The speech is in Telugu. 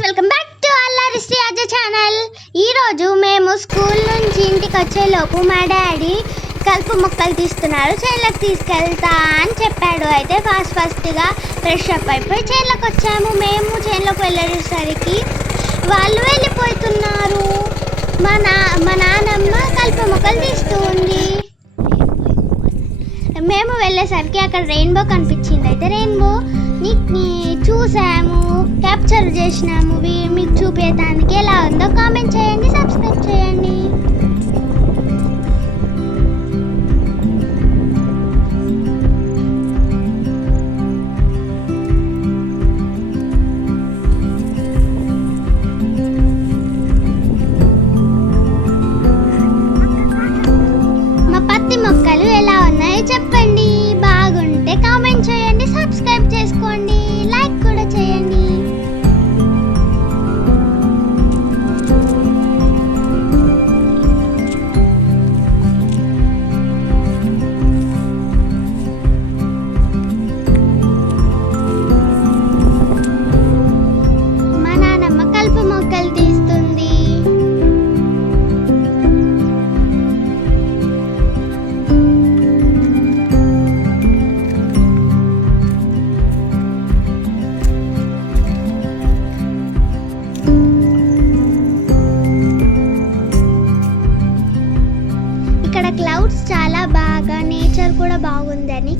గైస్, వెల్కమ్ బ్యాక్ టు అల్లరి శ్రీ అజయ్ ఛానల్. ఈరోజు మేము స్కూల్ నుంచి ఇంటికి వచ్చేలోపు మా డాడీ కలుపు మొక్కలు తీస్తున్నారు, చేనులకు తీసుకెళ్తా అని చెప్పాడు. అయితే ఫాస్ట్గా ఫ్రెష్ అప్ అయిపోయి చేనులకు వచ్చాము. మేము చేనులోకి వెళ్ళేసరికి వాళ్ళు వెళ్ళిపోతున్నారు. మా నాన్నమ్మ కలుపు మొక్కలు తీస్తూ ఉంది. మేము వెళ్ళేసరికి అక్కడ రెయిన్బో కనిపించింది. అయితే రెయిన్బోని చూసాము, క్యాప్చర్ చేసినాము. మీకు చూపించడానికి ఎలా ఉందో కామెంట్ చేయండి, సబ్స్క్రైబ్ చేయండి. మా పత్తి మొక్కలు ఎలా ఉన్నాయో చెప్పండి. బాగుంటే కామెంట్ చేయండి, సబ్స్క్రైబ్ చేసుకోండి, లైక్ కూడా చేయండి. మా నాన్నమ్మ కలుపు మొక్కలు తీస్తుంది. ఇక్కడ క్లౌడ్స్ చాలా బాగా, నేచర్ కూడా బాగుందని